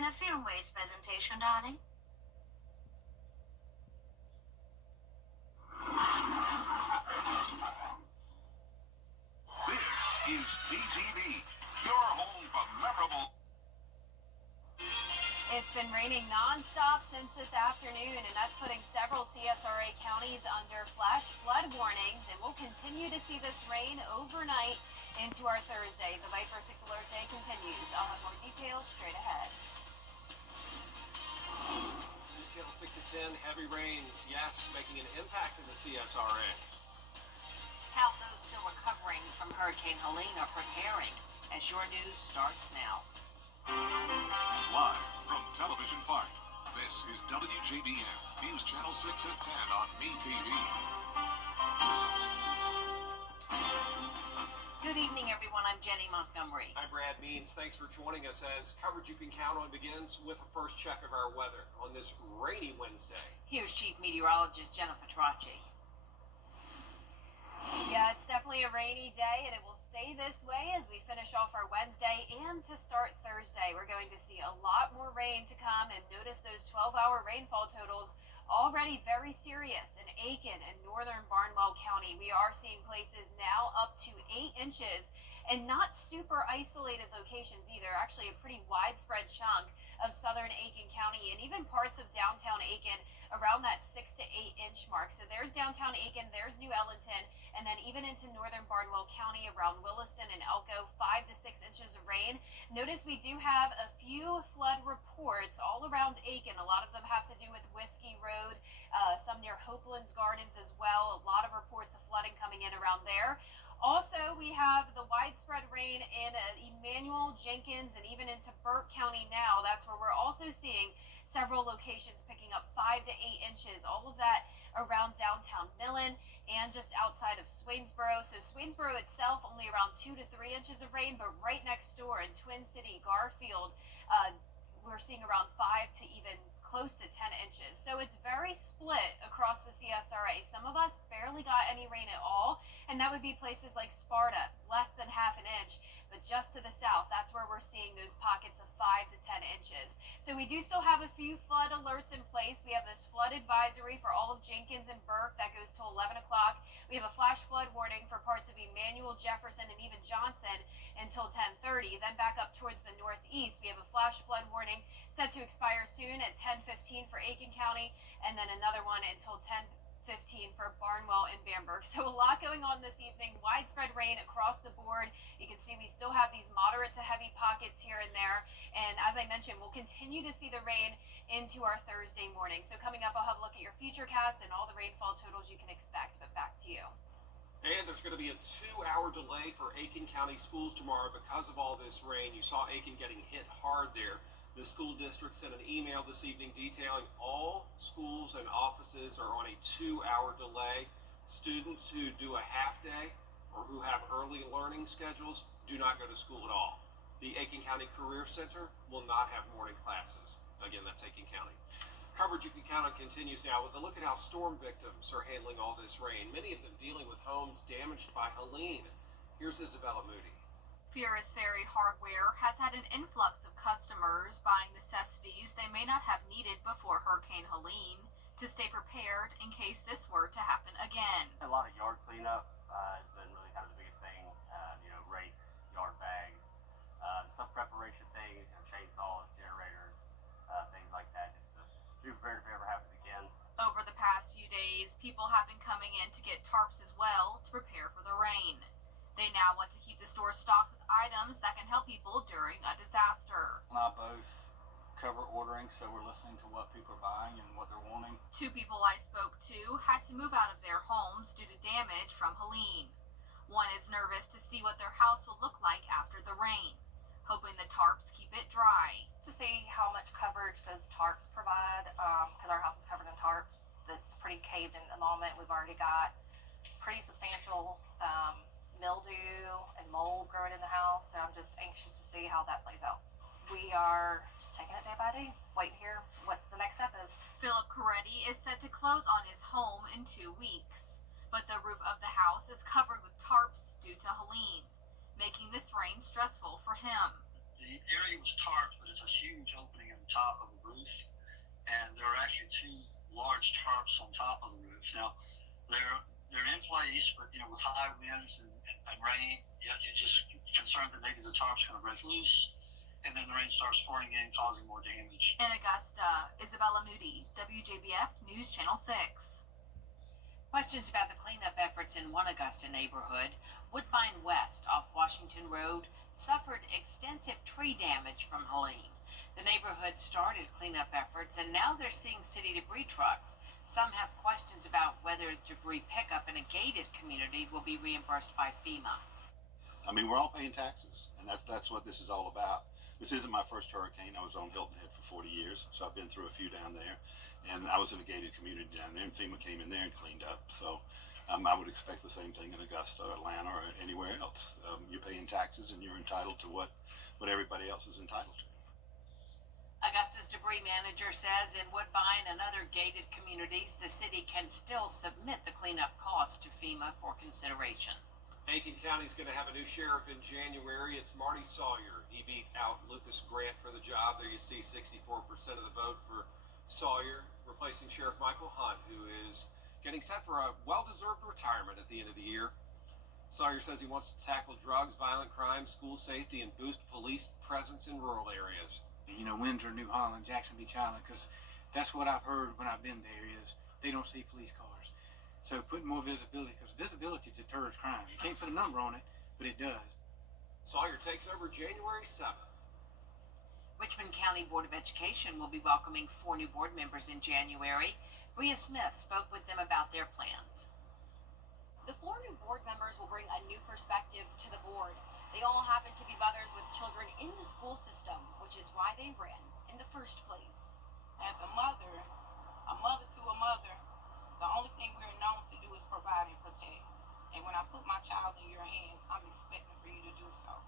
in a film waste presentation, darling. This is WJBF, your home for memorable. It's been raining nonstop since this afternoon, and that's putting several CSRA counties under flash flood warnings, and we'll continue to see this rain overnight into our Thursday. The Viper 6 Alert Day continues. I'll have more details straight ahead. Channel 6 at 10, heavy rains, yes, making an impact in the CSRA. How those still recovering from Hurricane Helene are preparing as your news starts now. Live from Television Park, this is WJBF News Channel 6 at 10 on MeTV. Good evening, everyone. I'm Jenny Montgomery. I'm Brad Means. Thanks for joining us as coverage you can count on begins with a first check of our weather on this rainy Wednesday. Here's Chief Meteorologist Jenna Petracci. Yeah, it's definitely a rainy day, and it will stay this way as we finish off our Wednesday and to start Thursday. We're going to see a lot more rain to come, and notice those 12-hour rainfall totals already very serious in Aiken and northern Barnwell County. We are seeing places now up to 8 inches, and not super isolated locations either. Actually, a pretty widespread chunk of southern Aiken County and even parts of downtown Aiken around that 6 to 8 inch mark. So there's downtown Aiken, there's New Ellington, and then even into northern Barnwell County around Williston and Elko, 5 to 6 inches of rain. Notice we do have a few flood reports all around Aiken. A lot of them have to do with Whiskey Road, some near Hopelands Gardens as well. A lot of reports of flooding coming in around there. Also, we have the widespread rain in Emmanuel, Jenkins, and even into Burke County now. That's where we're also seeing several locations picking up 5 to 8 inches. All of that around downtown Millen and just outside of Swainsboro. So Swainsboro itself only around 2 to 3 inches of rain, but right next door in Twin City, Garfield, we're seeing around 5 to even close to 10 inches. So it's very split across the CSRA. Some of us barely got any rain at all, and that would be places like Sparta, less than half an inch. But just to the south, that's where we're seeing those pockets of 5 to 10 inches. So we do still have a few flood alerts in place. We have this flood advisory for all of Jenkins and Burke that goes till 11 o'clock. We have a flash flood warning for parts of Emmanuel, Jefferson, and even Johnson until 10:30. Then back up towards the northeast, we have a flash flood warning set to expire soon at 10:15 for Aiken County, and then another one until 10:15 for Barnwell and Bamberg. So a lot going on this evening. Widespread rain across the board. You can see we still have these moderate to heavy pockets here and there. And as I mentioned, we'll continue to see the rain into our Thursday morning. So coming up, I'll have a look at your futurecast and all the rainfall totals you can expect. But back to you. And there's going to be a 2-hour delay for Aiken County schools tomorrow because of all this rain. You saw Aiken getting hit hard there. The school district sent an email this evening detailing all schools and offices are on a 2-hour delay. Students who do a half day or who have early learning schedules do not go to school at all. The Aiken County Career Center will not have morning classes. Again, that's Aiken County. Coverage you can count on continues now with a look at how storm victims are handling all this rain, many of them dealing with homes damaged by Helene. Here's Isabella Moody. Furious Ferry Hardware has had an influx of customers buying necessities they may not have needed before Hurricane Helene to stay prepared in case this were to happen again. A lot of yard cleanup has been really kind of the biggest thing. Rakes, yard bags, some preparation things, chainsaws, generators, things like that, just to be prepared if it ever happens again. Over the past few days, people have been coming in to get tarps as well to prepare for the rain. They now want to keep the store stocked with items that can help people during a disaster. I both cover ordering, so we're listening to what people are buying and what they're wanting. 2 people I spoke to had to move out of their homes due to damage from Helene. One is nervous to see what their house will look like after the rain, hoping the tarps keep it dry. To see how much coverage those tarps provide, because our house is covered in tarps. That's pretty caved in at the moment. We've already got pretty substantial mildew and mold growing in the house, so I'm just anxious to see how that plays out. We are just taking it day by day, waiting to hear what the next step is. Philip Coretti is set to close on his home in 2 weeks, but the roof of the house is covered with tarps due to Helene, making this rain stressful for him. the area was tarped, but it's a huge opening in the top of the roof, and there are actually two large tarps on top of the roof. Now, they're in place, but with high winds and rain, you're just concerned that maybe the tarp's going to break loose, and then the rain starts pouring in, causing more damage. In Augusta, Isabella Moody, WJBF News Channel 6. Questions about the cleanup efforts in one Augusta neighborhood, Woodbine West off Washington Road, suffered extensive tree damage from Helene. The neighborhood started cleanup efforts, and now they're seeing city debris trucks. Some have questions about whether debris pickup in a gated community will be reimbursed by FEMA. I mean, we're all paying taxes, and that's what this is all about. This isn't my first hurricane. I was on Hilton Head for 40 years, so I've been through a few down there. And I was in a gated community down there, and FEMA came in there and cleaned up. So I would expect the same thing in Augusta or Atlanta or anywhere else. You're paying taxes, and you're entitled to what everybody else is entitled to. Augusta's debris manager says in Woodbine and other gated communities, the city can still submit the cleanup cost to FEMA for consideration. Aiken County is going to have a new sheriff in January. It's Marty Sawyer. He beat out Lucas Grant for the job. There you see 64% of the vote for Sawyer, replacing Sheriff Michael Hunt, who is getting set for a well-deserved retirement at the end of the year. Sawyer says he wants to tackle drugs, violent crime, school safety, and boost police presence in rural areas. Windsor, New Holland, Jackson Beach Island, because that's what I've heard when I've been there is they don't see police cars. So putting more visibility, because visibility deters crime. You can't put a number on it, but it does. Sawyer takes over January 7th. Richmond County Board of Education will be welcoming 4 new board members in January. Bria Smith spoke with them about their plans. The 4 new board members will bring a new perspective to the board. They all happen to be mothers with children in the school system, which is why they ran in the first place. As a mother to a mother, the only thing we're known to do is provide and protect. And when I put my child in your hands, I'm expecting for you to do so.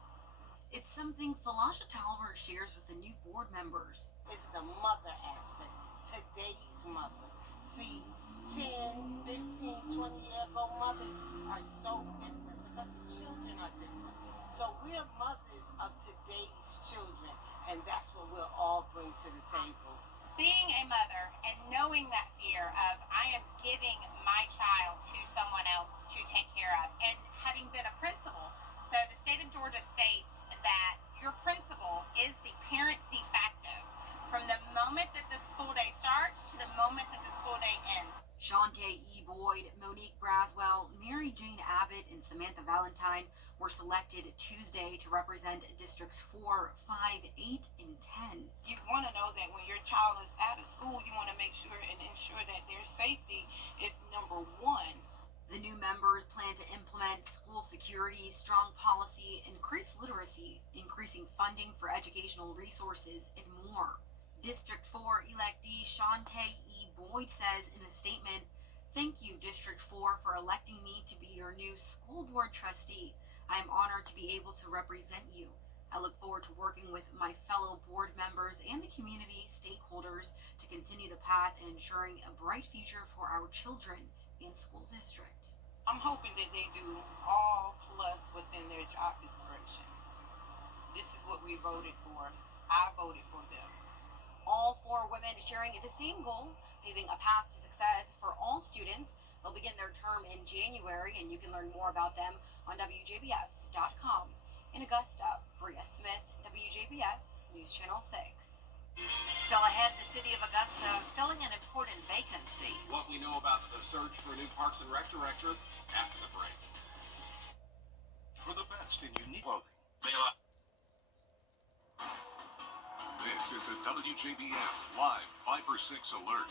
It's something Falasha Talbert shares with the new board members. It's the mother aspect, today's mother. See, 10, 15, 20-year-old mothers are so different because the children are different. So we're mothers of today's children, and that's what we'll all bring to the table. Being a mother and knowing that fear of I am giving my child to someone else to take care of, and having been a principal, so the state of Georgia states that your principal is the parent de facto from the moment that the school day starts to the moment that the school day ends. Shantae E. Boyd, Monique Braswell, Mary Jane Abbott, and Samantha Valentine were selected Tuesday to represent Districts 4, 5, 8, and 10. You want to know that when your child is out of school, you want to make sure and ensure that their safety is number one. The new members plan to implement school security, strong policy, increase literacy, increasing funding for educational resources, and more. District 4 electee Shantae E. Boyd says in a statement, "Thank you, District 4, for electing me to be your new school board trustee. I am honored to be able to represent you. I look forward to working with my fellow board members and the community stakeholders to continue the path and ensuring a bright future for our children and school district." I'm hoping that they do all plus within their job description. This is what we voted for. I voted for them. All 4 women sharing the same goal, paving a path to success for all students. They'll begin their term in January, and you can learn more about them on WJBF.com. In Augusta, Bria Smith, WJBF News Channel 6. Still ahead, the city of Augusta filling an important vacancy. What we know about the search for a new Parks and Rec director after the break. For the best in unique clothing. This is a WJBF Live 5/6 alert.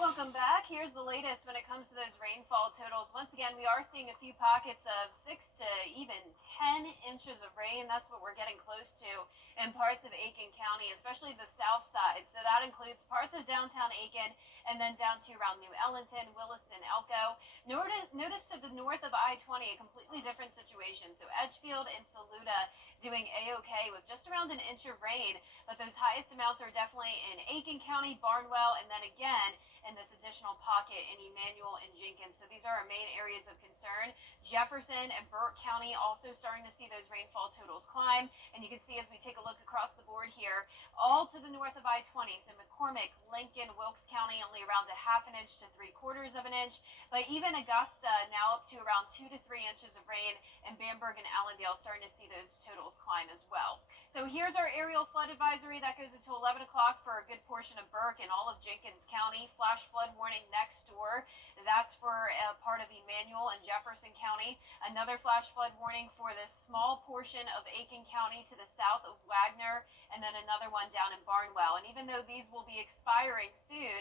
Welcome back. Here's the latest when it comes to those rainfall totals. Once again, we are seeing a few pockets of 6 to even 10 inches of rain. That's what we're getting close to in parts of Aiken County, especially the south side. So that includes parts of downtown Aiken and then down to around New Ellington, Williston, Elko. Notice to the north of I-20, a completely different situation. So Edgefield and Saluda doing a-okay with just around an inch of rain, but those highest amounts are definitely in Aiken County, Barnwell, and then again in this additional pocket in Emmanuel and Jenkins. So these are our main areas of concern. Jefferson and Burke County also starting to see those rainfall totals climb, and you can see as we take a look across the board here, all to the north of I-20. So McCormick, Lincoln, Wilkes County only around a half an inch to 3/4 of an inch, but even Augusta now up to around 2 to 3 inches of rain, and Bamberg and Allendale starting to see those totals climb as well. So here's our aerial flood advisory that goes until 11 o'clock for a good portion of Burke and all of Jenkins County. Flash flood warning next door. That's for a part of Emmanuel and Jefferson County. Another flash flood warning for this small portion of Aiken County to the south of Wagner, and then another one down in Barnwell. And even though these will be expiring soon,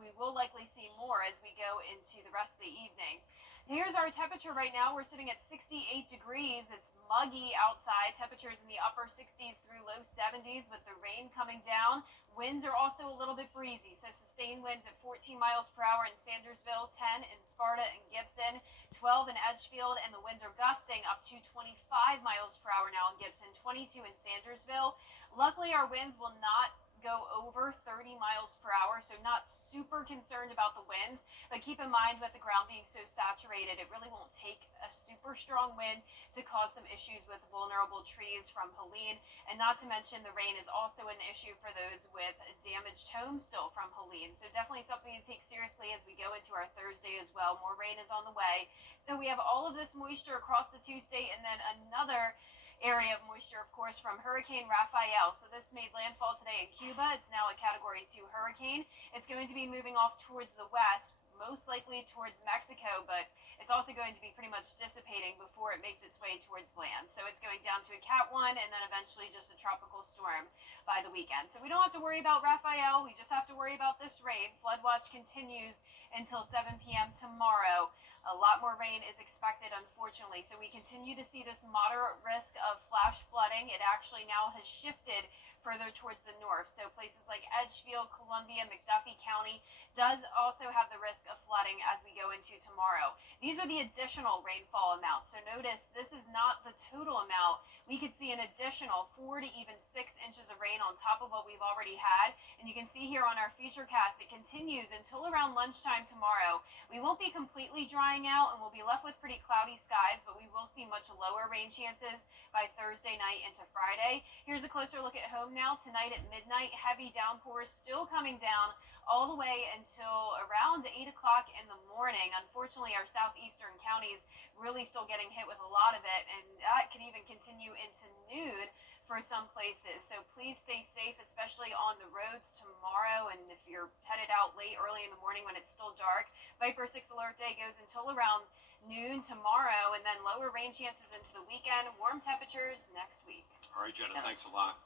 we will likely see more as we go into the rest of the evening. Here's our temperature right now. We're sitting at 68 degrees. It's muggy outside. Temperatures in the upper 60s through low 70s with the rain coming down. Winds are also a little bit breezy, so sustained winds at 14 miles per hour in Sandersville, 10 in Sparta and Gibson, 12 in Edgefield, and the winds are gusting up to 25 miles per hour now in Gibson, 22 in Sandersville. Luckily, our winds will not go over 30 miles per hour, so not super concerned about the winds, but keep in mind with the ground being so saturated, it really won't take a super strong wind to cause some issues with vulnerable trees from Helene, and not to mention the rain is also an issue for those with damaged homes still from Helene, so definitely something to take seriously as we go into our Thursday as well. More rain is on the way, so we have all of this moisture across the two-state, and then another area of moisture, of course, from Hurricane Raphael. So this made landfall today in Cuba. It's now a Category 2 hurricane. It's going to be moving off towards the west, most likely towards Mexico, but it's also going to be pretty much dissipating before it makes its way towards land. So it's going down to a Cat 1 and then eventually just a tropical storm by the weekend. So we don't have to worry about Raphael. We just have to worry about this rain. Flood watch continues until 7 p.m. tomorrow. A lot more rain is expected, unfortunately. So we continue to see this moderate risk of flash flooding. It actually now has shifted further towards the north. So places like Edgefield, Columbia, McDuffie County does also have the risk of flooding as we go into tomorrow. These are the additional rainfall amounts. So notice this is not the total amount. We could see an additional 4 to even 6 inches of rain on top of what we've already had. And you can see here on our futurecast, it continues until around lunchtime tomorrow. We won't be completely drying out and we'll be left with pretty cloudy skies, but we will see much lower rain chances by Thursday night into Friday. Here's a closer look at home now. Tonight at midnight, heavy downpours still coming down all the way until around 8 o'clock in the morning. Unfortunately, our southeastern counties really still getting hit with a lot of it, and that can even continue into noon for some places. So please stay safe, especially on the roads tomorrow, and if you're headed out late, early in the morning when it's still dark. Viper 6 alert day goes until around noon tomorrow, and then lower rain chances into the weekend, warm temperatures next week. All right, Jenna, thanks a lot.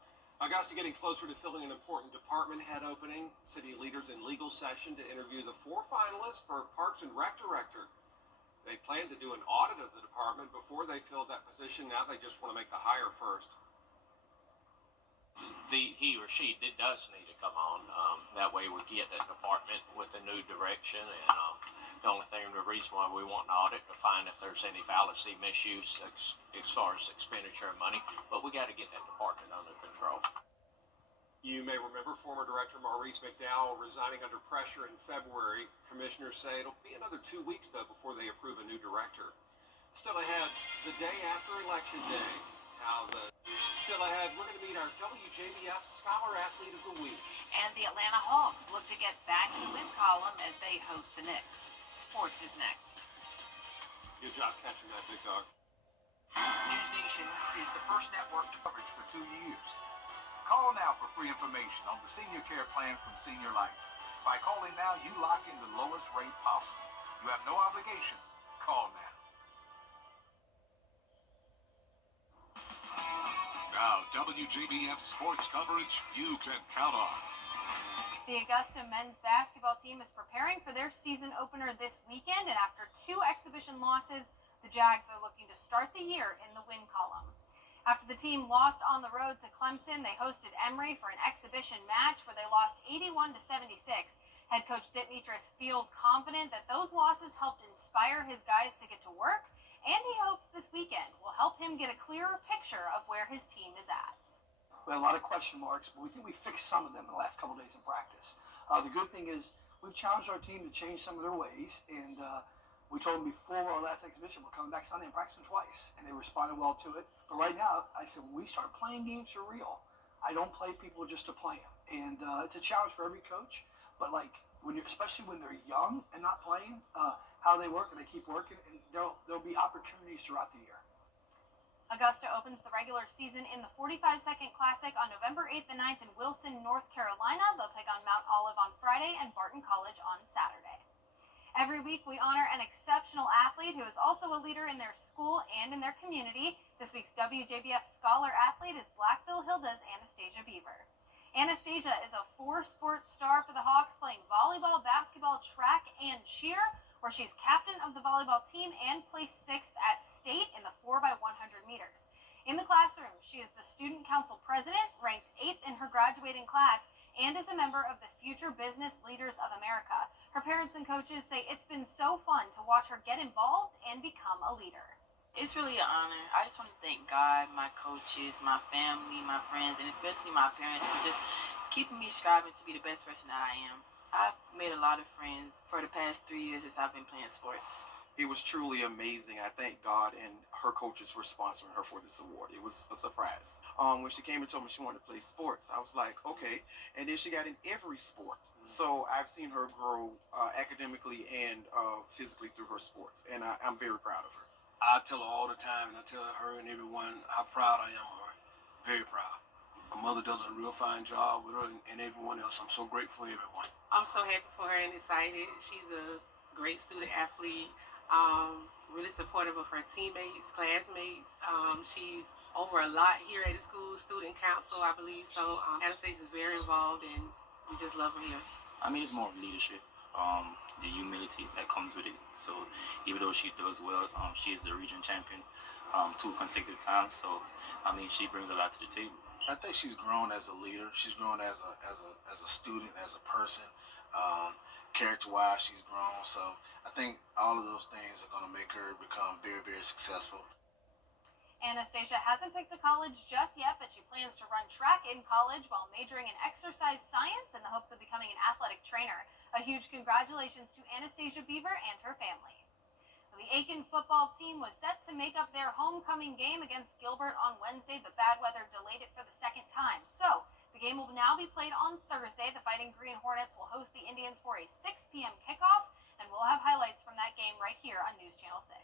Augusta getting closer to filling an important department head opening. City leaders in legal session to interview the 4 finalists for Parks and Rec Director. They plan to do an audit of the department before they fill that position. Now they just want to make the hire first. He or she does need to come on. That way we get that department with a new direction. And the reason why we want an audit to find if there's any fallacy, misuse as far as expenditure of money. But we got to get that department under control. You may remember former Director Maurice McDowell resigning under pressure in February. Commissioners say it'll be another 2 weeks, though, before they approve a new director. Still ahead, the day after Election Day. Still ahead, we're going to meet our WJBF Scholar Athlete of the Week. And the Atlanta Hawks look to get back in the win column as they host the Knicks. Sports is next. Good job catching that, big dog. News Nation is the first network coverage for 2 years. Call now for free information on the senior care plan from Senior Life. By calling now, you lock in the lowest rate possible. You have no obligation. Call now. Now, WJBF sports coverage you can count on. The Augusta men's basketball team is preparing for their season opener this weekend, and after 2 exhibition losses, the Jags are looking to start the year in the win column. After the team lost on the road to Clemson, they hosted Emory for an exhibition match where they lost 81-76. Head coach Dimitris feels confident that those losses helped inspire his guys to get to work and he hopes this weekend will help him get a clearer picture of where his team is at. We had a lot of question marks, but we think we fixed some of them in the last couple of days in practice. The good thing is we've challenged our team to change some of their ways, and we told them before our last exhibition we're coming back Sunday and practicing twice, and they responded well to it. But right now, I said when we start playing games for real, I don't play people just to play them, and it's a challenge for every coach. But like especially when they're young and not playing, how they work and they keep working, and there'll be opportunities throughout the year. Augusta opens the regular season in the 45-second Classic on November 8th and 9th in Wilson, North Carolina. They'll take on Mount Olive on Friday and Barton College on Saturday. Every week we honor an exceptional athlete who is also a leader in their school and in their community. This week's WJBF Scholar Athlete is Blackville Hilda's Anastasia Beaver. Anastasia is a four-sport star for the Hawks, playing volleyball, basketball, track, and cheer, where she's captain of the volleyball team and placed 6th at state in the 4x100 meters. In the classroom, she is the student council president, ranked 8th in her graduating class, and is a member of the Future Business Leaders of America. Her parents and coaches say it's been so fun to watch her get involved and become a leader. It's really an honor. I just want to thank God, my coaches, my family, my friends, and especially my parents for just keeping me striving to be the best person that I am. I've made a lot of friends for the past 3 years since I've been playing sports. It was truly amazing. I thank God and her coaches for sponsoring her for this award. It was a surprise. When she came and told me she wanted to play sports, I was like, okay. And then she got in every sport. So I've seen her grow academically and physically through her sports, and I'm very proud of her. I tell her all the time, and I tell her and everyone how proud I am of her. Very proud. My mother does a real fine job with her and everyone else. I'm so grateful for everyone. I'm so happy for her and excited. She's a great student athlete, really supportive of her teammates, classmates. She's over a lot here at the school, student council, I believe. So Anastasia's very involved, and we just love her here. I mean, it's more of leadership, the humility that comes with it. So even though she does well, she is the region champion 2 consecutive times. So I mean, she brings a lot to the table. I think she's grown as a leader. She's grown as a student, as a person. Character-wise, she's grown. So I think all of those things are going to make her become very, very successful. Anastasia hasn't picked a college just yet, but she plans to run track in college while majoring in exercise science in the hopes of becoming an athletic trainer. A huge congratulations to Anastasia Beaver and her family. The Aiken football team was set to make up their homecoming game against Gilbert on Wednesday, but bad weather delayed it for the second time. So the game will now be played on Thursday. The Fighting Green Hornets will host the Indians for a 6 p.m. kickoff, and we'll have highlights from that game right here on News Channel 6.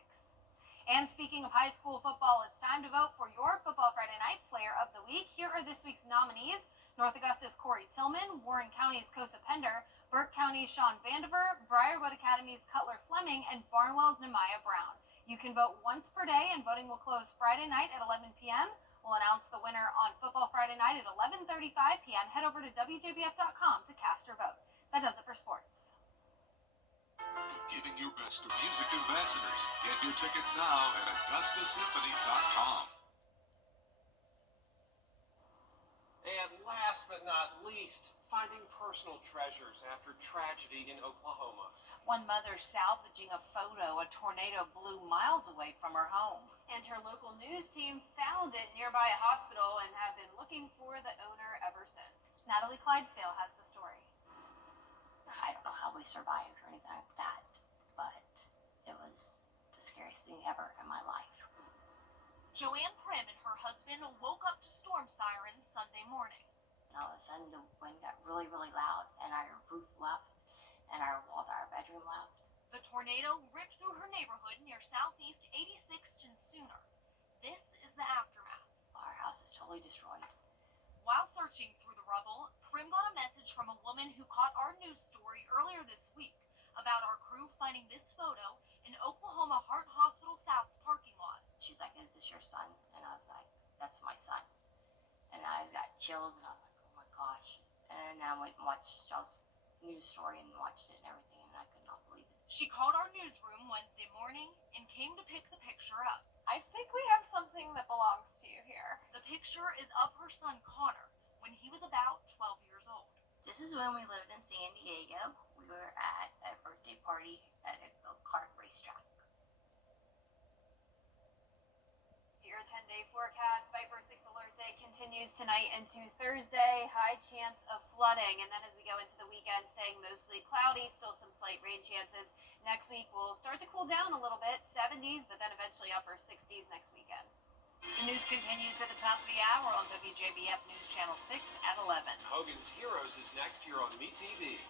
And speaking of high school football, it's time to vote for your Football Friday Night Player of the Week. Here are this week's nominees: North Augusta's Corey Tillman, Warren County's Kosa Pender, Burke County's Sean Vandiver, Briarwood Academy's Cutler Fleming, and Barnwell's Nehemiah Brown. You can vote once per day, and voting will close Friday night at 11 p.m. We'll announce the winner on Football Friday night at 11:35 p.m. Head over to WJBF.com to cast your vote. That does it for sports. Giving your best to music ambassadors. Get your tickets now at AugustaSymphony.com. And last but not least, finding personal treasures after tragedy in Oklahoma. One mother salvaging a photo a tornado blew miles away from her home. And her local news team found it nearby a hospital and have been looking for the owner ever since. Natalie Clydesdale has the story. I don't know how we survived or anything like that, but it was the scariest thing ever in my life. Joanne Prim and her husband woke up to storm sirens Sunday morning. And all of a sudden the wind got really, really loud, and our roof left, and our wall to our bedroom left. The tornado ripped through her neighborhood near southeast 86th and Sooner. This is the aftermath. Our house is totally destroyed. While searching through the rubble, Prim got a message from a woman who caught our news story earlier this week about our crew finding this photo in Oklahoma Heart Hospital South's parking lot. She's like, "Is this your son?" And I was like, "That's my son." And I got chills, and I was like, "Oh my gosh." And I went and watched y'all's news story and watched it and everything, and I could not believe it. She called our newsroom Wednesday morning and came to pick the picture up. I think we have something that belongs to you here. The picture is of her son Connor when he was about 12 years old. This is when we lived in San Diego. We were at a birthday party at a go-kart racetrack. 10-day forecast. Viper 6 alert day continues tonight into Thursday. High chance of flooding. And then as we go into the weekend, staying mostly cloudy, still some slight rain chances. Next week will start to cool down a little bit, 70s, but then eventually upper 60s next weekend. The news continues at the top of the hour on WJBF News Channel 6 at 11. Hogan's Heroes is next year on MeTV.